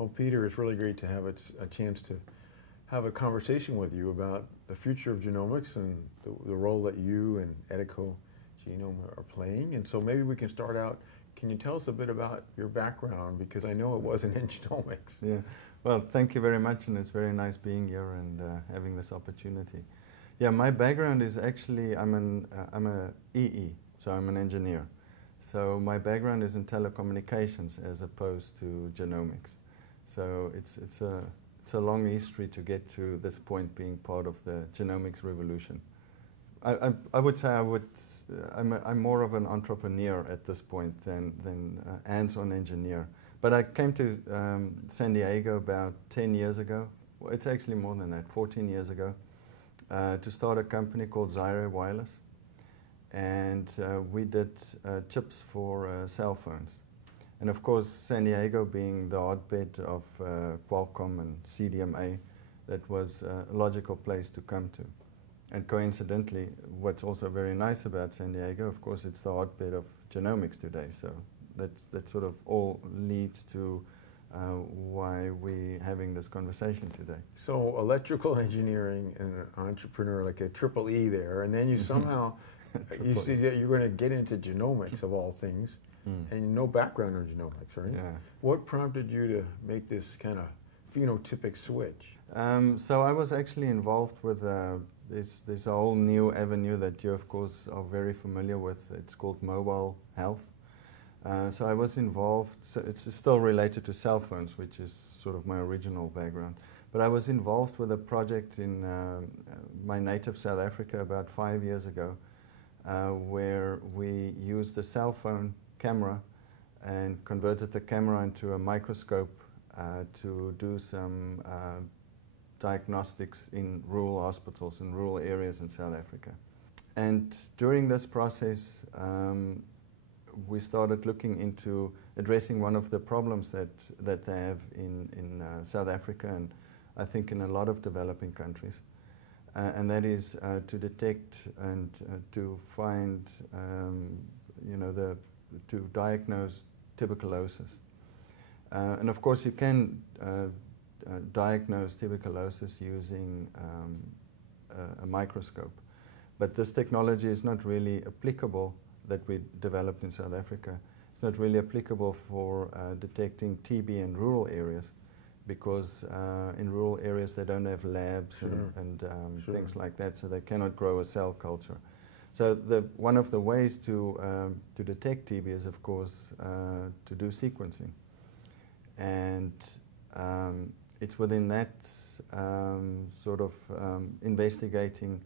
Well, Peter, it's really great to have a chance to have a conversation with you about the future of genomics and the role that you and Edico Genome are playing. And so maybe we can start out, can you tell us a bit about your background? Because I know it wasn't in genomics. Yeah, well, thank you very much, and it's very nice being here and having this opportunity. Yeah, my background is actually, I'm a EE, so I'm an engineer. So my background is in telecommunications as opposed to genomics. So it's a long history to get to this point, being part of the genomics revolution. I would say I'm more of an entrepreneur at this point than hands-on engineer. But I came to San Diego about 10 years ago. Well, it's actually more than that, 14 years ago, to start a company called Zyre Wireless. And we did chips for cell phones. And of course, San Diego being the hotbed of Qualcomm and CDMA, that was a logical place to come to. And coincidentally, what's also very nice about San Diego, of course, it's the hotbed of genomics today. So that sort of all leads to why we're having this conversation today. So electrical engineering and an entrepreneur, like a triple E there, and then you somehow, you see that you're going to get into genomics of all things. And no background in genomics, right? Yeah. What prompted you to make this kind of phenotypic switch? So I was actually involved with this whole new avenue that you, of course, are very familiar with. It's called mobile health. So I was involved, so it's still related to cell phones, which is sort of my original background. But I was involved with a project in my native South Africa about 5 years ago, where we used a cell phone camera and converted the camera into a microscope to do some diagnostics in rural hospitals in rural areas in South Africa. And during this process, we started looking into addressing one of the problems that they have in South Africa, and I think in a lot of developing countries. And that is to detect and to find, to diagnose tuberculosis. And of course you can diagnose tuberculosis using a microscope. But this technology is not really applicable, that we developed in South Africa. It's not really applicable for detecting TB in rural areas, because in rural areas they don't have labs and things like that, so they cannot grow a cell culture. So one of the ways to detect TB is, of course, to do sequencing. And it's within that sort of investigating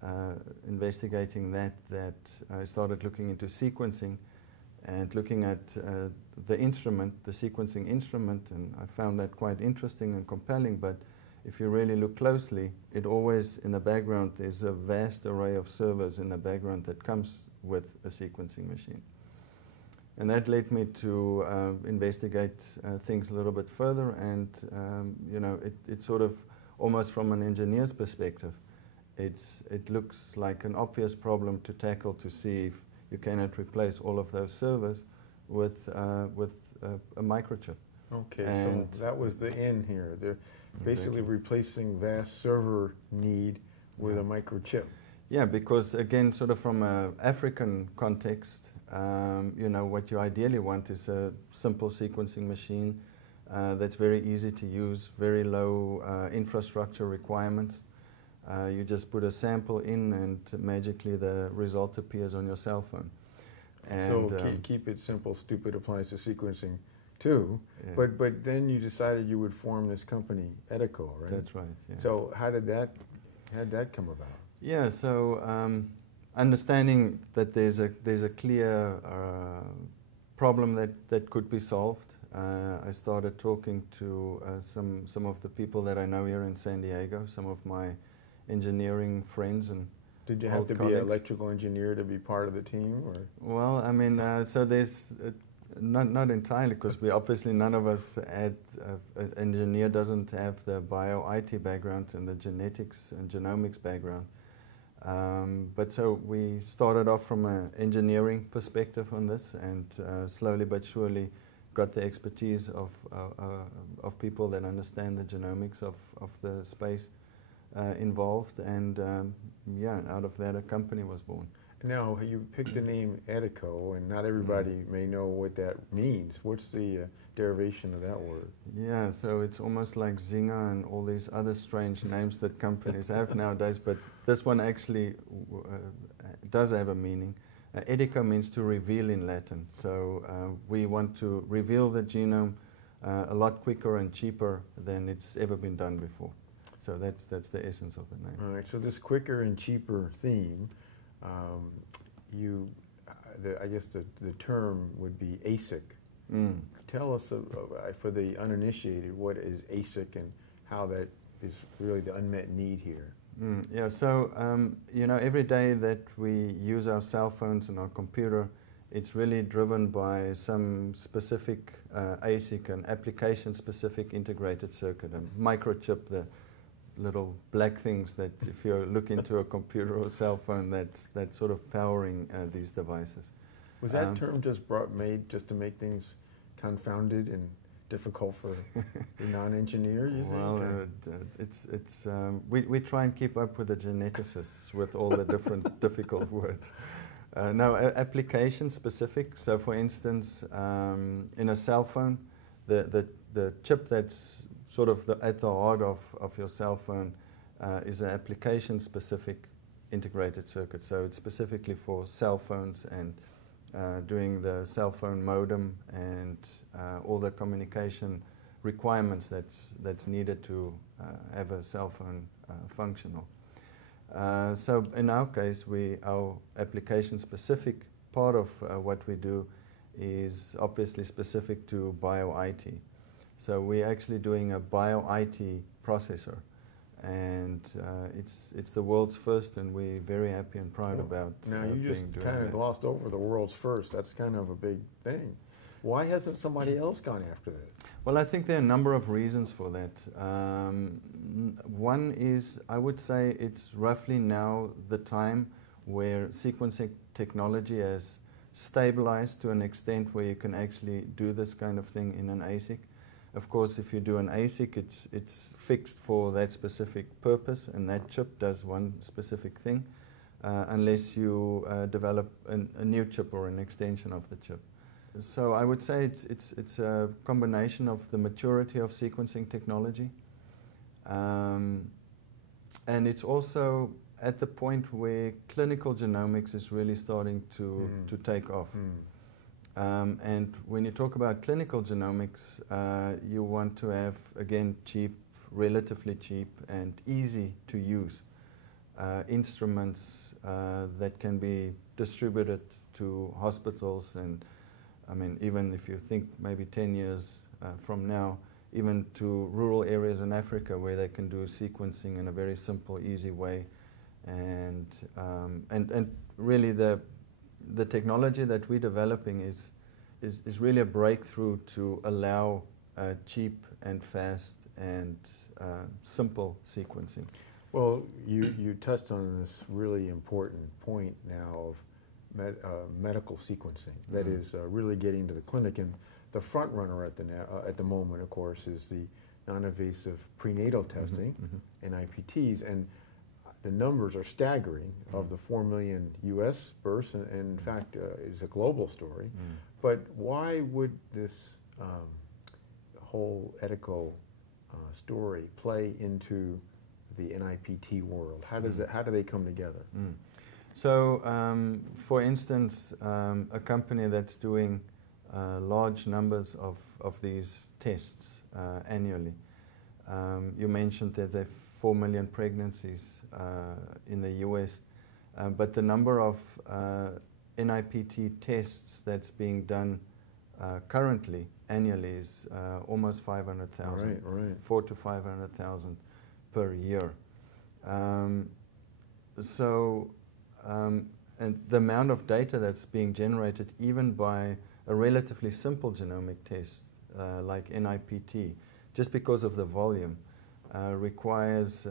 that I started looking into sequencing and looking at the instrument, the sequencing instrument, and I found that quite interesting and compelling. But if you really look closely, it always, in the background, there's a vast array of servers in the background that comes with a sequencing machine. And that led me to investigate things a little bit further, and it's sort of almost from an engineer's perspective, it looks like an obvious problem to tackle, to see if you cannot replace all of those servers with a microchip. Okay, and so that was the in here. They're basically replacing vast server need with a microchip. Yeah, because again, sort of from an African context, what you ideally want is a simple sequencing machine that's very easy to use, very low infrastructure requirements. You just put a sample in and magically the result appears on your cell phone. And so keep it simple, stupid applies to sequencing too. Yeah. But then you decided you would form this company, Edico, right? That's right, yeah. So how did that come about? Yeah, so understanding that there's a clear problem that could be solved, I started talking to some of the people that I know here in San Diego, some of my engineering friends and Did you have to be an electrical engineer to be part of the team, or? Well, I mean, so there's not entirely, because we obviously none of us an engineer doesn't have the bio-IT background and the genetics and genomics background. But so we started off from an engineering perspective on this, and slowly but surely got the expertise of people that understand the genomics of the space involved, and yeah, out of that a company was born. Now, you picked the name Edico, and not everybody may know what that means. What's the derivation of that word? Yeah, so it's almost like Zynga and all these other strange names that companies have nowadays, but this one actually does have a meaning. Edico means to reveal in Latin, so we want to reveal the genome a lot quicker and cheaper than it's ever been done before. So that's the essence of the name. All right, so this quicker and cheaper theme, I guess the term would be ASIC. Tell us, for the uninitiated, what is ASIC and how that is really the unmet need here. Yeah, so you know, every day that we use our cell phones and our computer, it's really driven by some specific ASIC, an application-specific integrated circuit, a microchip, the little black things that if you look into a computer or cell phone, that's sort of powering these devices. Was that term just made just to make things confounded and difficult for the non-engineer, you think? Well, we try and keep up with the geneticists with all the different difficult words. No, application specific. So for instance, in a cell phone, the chip that's sort of at the heart of your cell phone is an application-specific integrated circuit. So it's specifically for cell phones and doing the cell phone modem and all the communication requirements that's needed to have a cell phone functional. So in our case, our application-specific part of what we do is obviously specific to bio-IT. So we're actually doing a bio-IT processor, and it's the world's first, and we're very happy and proud about now you just kind of glossed over the world's first. That's kind of a big thing. Why hasn't somebody else gone after that? Well, I think there are a number of reasons for that. One is, I would say it's roughly now the time where sequencing technology has stabilized to an extent where you can actually do this kind of thing in an ASIC. Of course, if you do an ASIC, it's fixed for that specific purpose, and that chip does one specific thing, unless you develop a new chip or an extension of the chip. So I would say it's a combination of the maturity of sequencing technology, and it's also at the point where clinical genomics is really starting to take off. And when you talk about clinical genomics, you want to have, again, cheap, relatively cheap and easy to use instruments that can be distributed to hospitals, and I mean, even if you think maybe 10 years from now, even to rural areas in Africa where they can do sequencing in a very simple, easy way. And really the technology that we're developing is really a breakthrough to allow cheap and fast and simple sequencing. Well, you touched on this really important point now of medical sequencing. That is really getting to the clinic, and the front runner at the moment, of course, is the non-invasive prenatal testing, NIPTs, and the numbers are staggering. Of the 4 million U.S. births, and in fact, it's a global story. But why would this whole Edico story play into the NIPT world? How does how do they come together? So, for instance, a company that's doing large numbers of these tests annually. You mentioned that there are 4 million pregnancies in the US, but the number of NIPT tests that's being done currently annually is almost 500,000, 400,000 to 500,000 per year. And the amount of data that's being generated even by a relatively simple genomic test like NIPT, just because of the volume, requires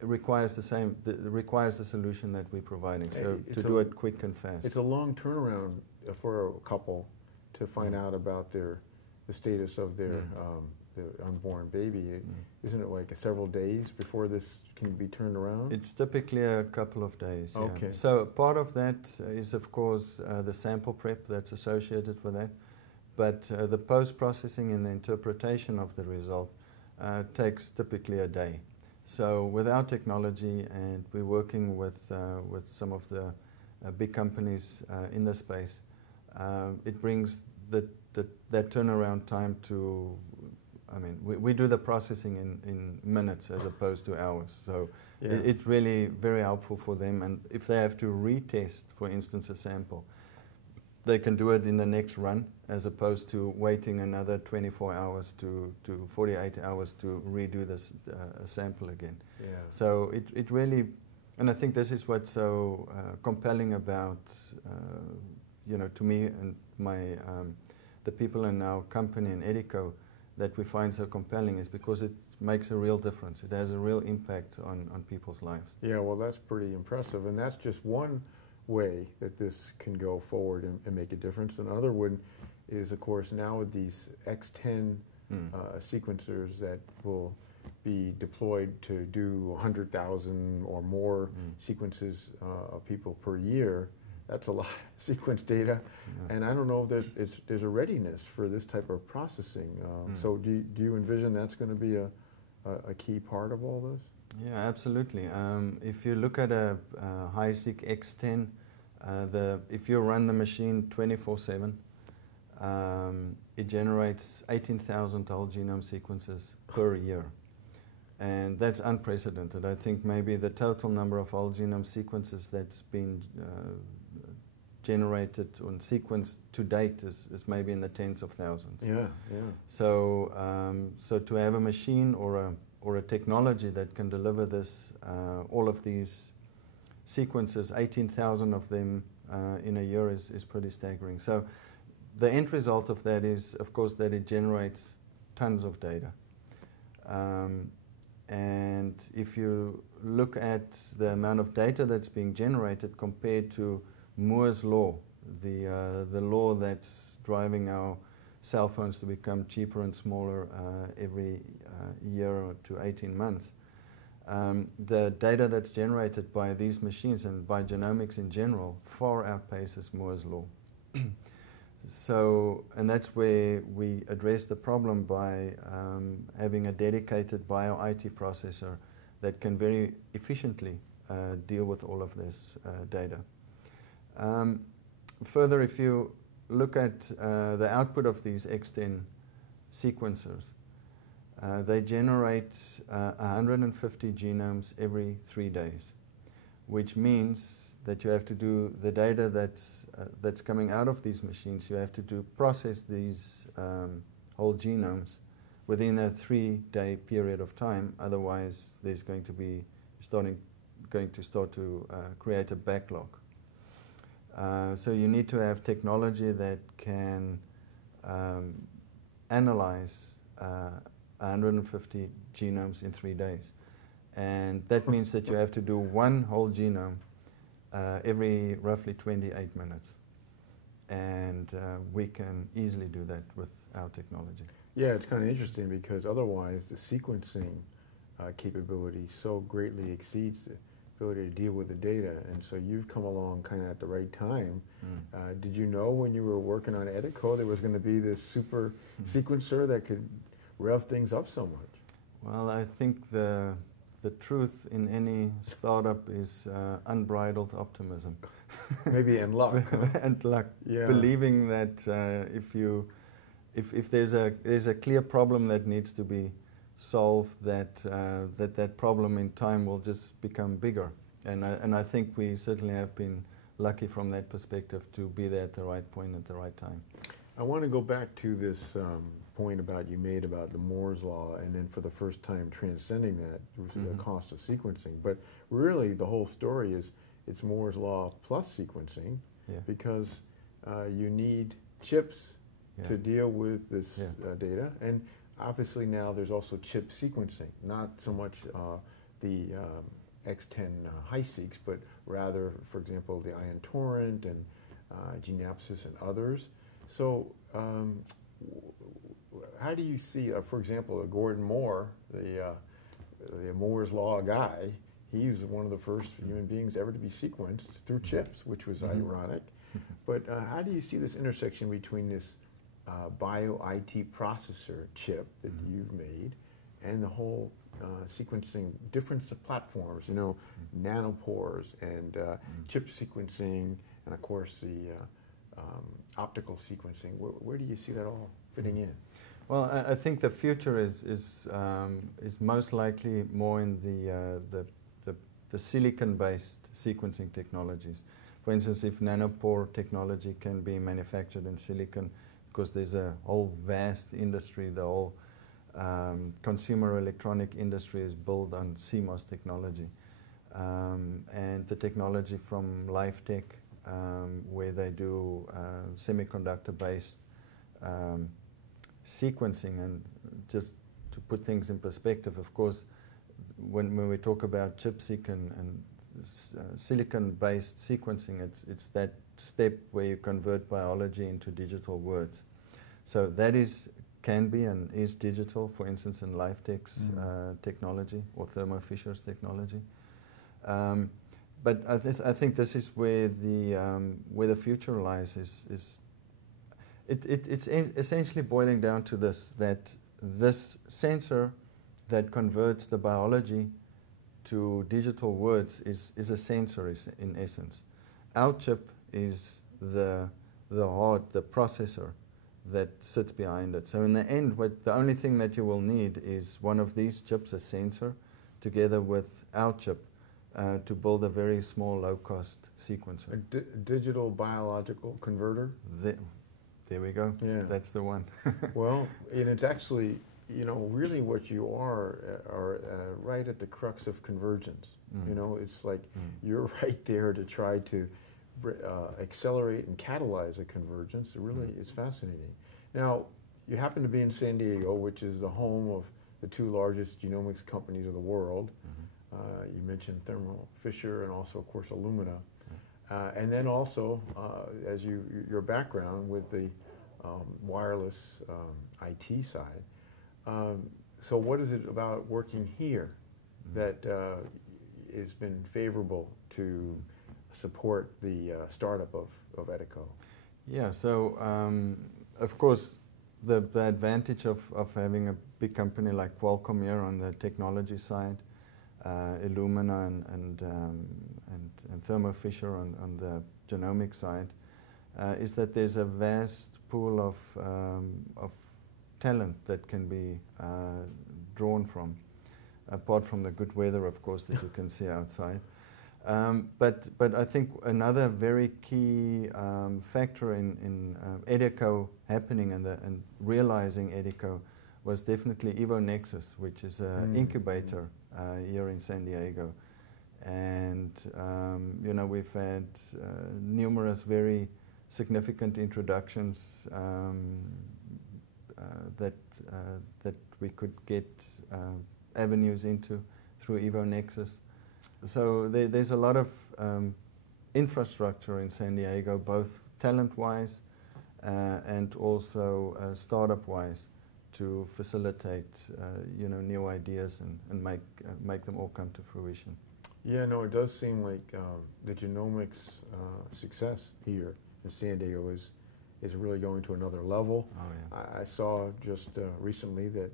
requires the solution that we're providing. So to do it quick and fast. It's a long turnaround for a couple to find out about the status of their the unborn baby. Isn't it like several days before this can be turned around? It's typically a couple of days. Yeah. Okay. So part of that is, of course, the sample prep that's associated with that. But the post-processing and the interpretation of the result takes typically a day. So with our technology, and we're working with some of the big companies in the space, it brings that turnaround time to, I mean, we do the processing in minutes as opposed to hours. So it's really very helpful for them. And if they have to retest, for instance, a sample, they can do it in the next run as opposed to waiting another 24 hours to 48 hours to redo this sample again. Yeah. So it really, and I think this is what's so compelling about, to me and my the people in our company in Edico, that we find so compelling, is because it makes a real difference. It has a real impact on people's lives. Yeah, well, that's pretty impressive, and that's just one way that this can go forward and make a difference. Another one is, of course, now with these X10 sequencers that will be deployed to do 100,000 or more sequences of people per year. That's a lot of sequence data, and I don't know if there's a readiness for this type of processing. So do you envision that's going to be a key part of all this? Yeah, absolutely. If you look at a ASIC X10, if you run the machine 24/7, it generates 18,000 whole genome sequences per year. And that's unprecedented. I think maybe the total number of whole genome sequences that's been generated or sequenced to date is maybe in the tens of thousands. Yeah, yeah. So, so to have a machine or a technology that can deliver this, all of these sequences, 18,000 of them in a year is pretty staggering. So the end result of that is, of course, that it generates tons of data. And if you look at the amount of data that's being generated compared to Moore's law, the law that's driving our cell phones to become cheaper and smaller every year to 18 months, the data that's generated by these machines and by genomics in general far outpaces Moore's law. So, and that's where we address the problem by having a dedicated bio-IT processor that can very efficiently deal with all of this data. Further, if you look at the output of these X10 sequencers, they generate 150 genomes every 3 days, which means that you have to do the data that's coming out of these machines. You have to process these whole genomes within a 3-day period of time. Otherwise, there's going to start to create a backlog. So you need to have technology that can analyze 150 genomes in 3 days. And that means that you have to do one whole genome every roughly 28 minutes. And we can easily do that with our technology. Yeah, it's kind of interesting because otherwise the sequencing capability so greatly exceeds the ability to deal with the data. And so you've come along kind of at the right time. Did you know when you were working on Edico there was going to be this super sequencer that could rev things up so much? Well, I think the truth in any startup is unbridled optimism. Maybe and luck. And luck. Yeah. Believing that if there's a clear problem that needs to be solved, that problem in time will just become bigger. And I think we certainly have been lucky from that perspective to be there at the right point at the right time. I want to go back to this point you made about the Moore's law, and then for the first time transcending that through the cost of sequencing. But really, the whole story is it's Moore's law plus sequencing, because you need chips to deal with this data, and obviously now there's also chip sequencing, not so much the X10 ASICs, but rather, for example, the Ion Torrent and Genomics and others. So how do you see, for example, Gordon Moore, the Moore's Law guy, he's one of the first human beings ever to be sequenced through chips, which was ironic. But how do you see this intersection between this bio-IT processor chip that you've made and the whole sequencing, different platforms, you know, nanopores and chip sequencing, and of course the optical sequencing? Where do you see that all fitting in? Well, I think the future is most likely more in the silicon-based sequencing technologies. For instance, if nanopore technology can be manufactured in silicon, because there's a whole vast industry, the whole consumer electronic industry is built on CMOS technology. And the technology from LifeTech, where they do semiconductor-based sequencing. And just to put things in perspective, of course, when we talk about chip-seq and silicon-based sequencing, it's that step where you convert biology into digital words. So that can be and is digital, for instance, in LifeTech's technology or Thermo Fisher's technology. But I think this is where the future lies. It's essentially boiling down to this, that this sensor that converts the biology to digital words is a sensor in essence. Our chip is the heart, the processor that sits behind it. So in the end, the only thing that you will need is one of these chips, a sensor, together with our chip to build a very small, low-cost sequencer. A digital biological converter? There we go. Yeah. That's the one. Well, and it's actually, you know, really what you are right at the crux of convergence. You know, it's like you're right there to try to accelerate and catalyze a convergence. It really is fascinating. Now, you happen to be in San Diego, which is the home of the two largest genomics companies of the world. You mentioned Thermo Fisher and also, of course, Illumina. And then also, as your background with the wireless IT side. So what is it about working here that has been favorable to support the startup of Edico? Yeah, so of course the advantage of having a big company like Qualcomm here on the technology side, Illumina and Thermo Fisher on the genomics side, is that there's a vast pool of talent that can be drawn from, apart from the good weather, of course, that you can see outside. But I think another very key factor in Edico happening and realizing Edico was definitely EvoNexus, which is an incubator here in San Diego. And you know, we've had numerous very significant introductions that we could get avenues into through EvoNexus. So there's a lot of infrastructure in San Diego, both talent-wise and also startup-wise, to facilitate you know, new ideas and make them all come to fruition. Yeah, no, it does seem like the genomics success here in San Diego is really going to another level. Oh, yeah. I saw just recently that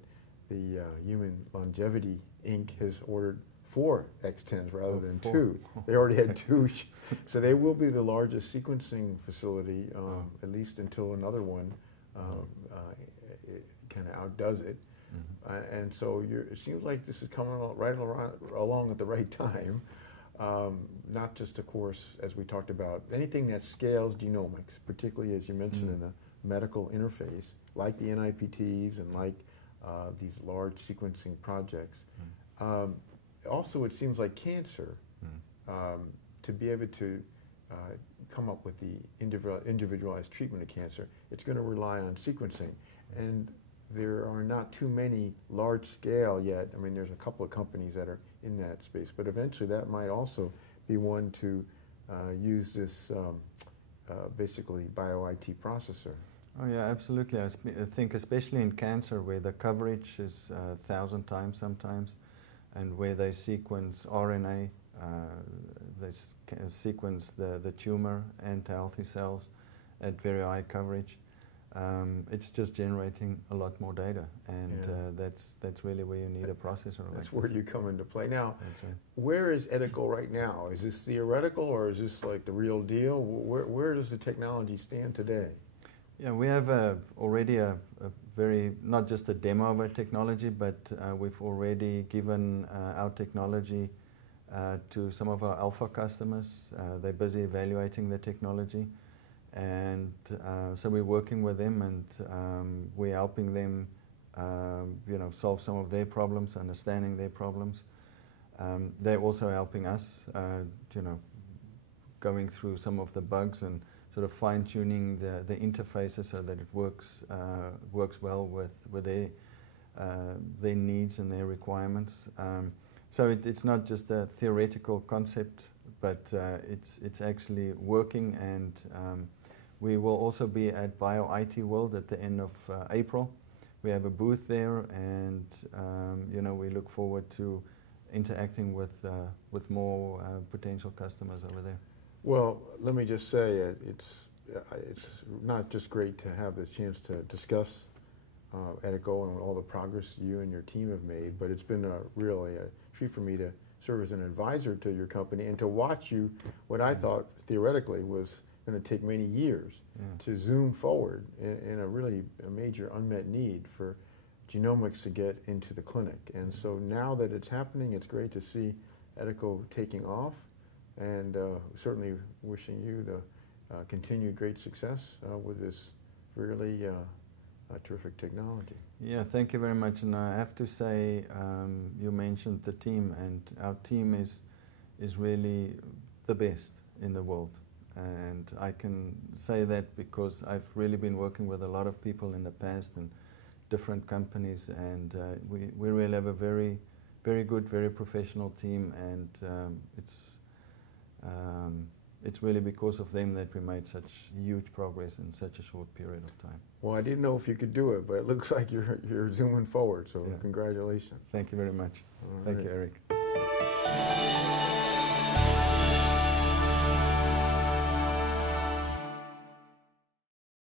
the Human Longevity Inc. has ordered 4 X10s rather than 2. They already had 2. So they will be the largest sequencing facility, at least until another one kind of outdoes it. And so it seems like this is coming right along at the right time. Not just, of course, as we talked about, anything that scales genomics, particularly as you mentioned in the medical interface, like the NIPTs and like these large sequencing projects. Also, it seems like cancer, to be able to come up with the individualized treatment of cancer, it's going to rely on sequencing. And there are not too many large scale yet. I mean, there's a couple of companies that are in that space, but eventually that might also be one to use this basically bio-IT processor. Oh yeah, absolutely. I think especially in cancer where the coverage is 1,000 times sometimes, and where they sequence RNA, sequence the tumor and healthy cells at very high coverage. It's just generating a lot more data, and that's really where you need a processor. That's where you come into play. Now, that's right. Where is Edico right now? Is this theoretical or is this like the real deal? Where does the technology stand today? Yeah, we have already a very, not just a demo of our technology, but we've already given our technology to some of our alpha customers. They're busy evaluating the technology. And so we're working with them, and we're helping them, solve some of their problems, understanding their problems. They're also helping us, going through some of the bugs and sort of fine-tuning the interfaces so that it works well with their needs and their requirements. So it's not just a theoretical concept, but it's actually working, and we will also be at Bio-IT World at the end of April. We have a booth there, and we look forward to interacting with more potential customers over there. Well, let me just say it's not just great to have the chance to discuss Edico and all the progress you and your team have made, but it's been really a treat for me to serve as an advisor to your company and to watch you, what I thought theoretically was going to take many years to zoom forward in a really major unmet need for genomics to get into the clinic. And so now that it's happening, it's great to see Edico taking off, and certainly wishing you the continued great success with this really terrific technology. Yeah, thank you very much. And I have to say, you mentioned the team, and our team is really the best in the world. And I can say that because I've really been working with a lot of people in the past and different companies, and we really have a very, very good, very professional team, and it's really because of them that we made such huge progress in such a short period of time. Well, I didn't know if you could do it, but it looks like you're zooming forward, so congratulations. Thank you very much. All Thank right. you, Eric.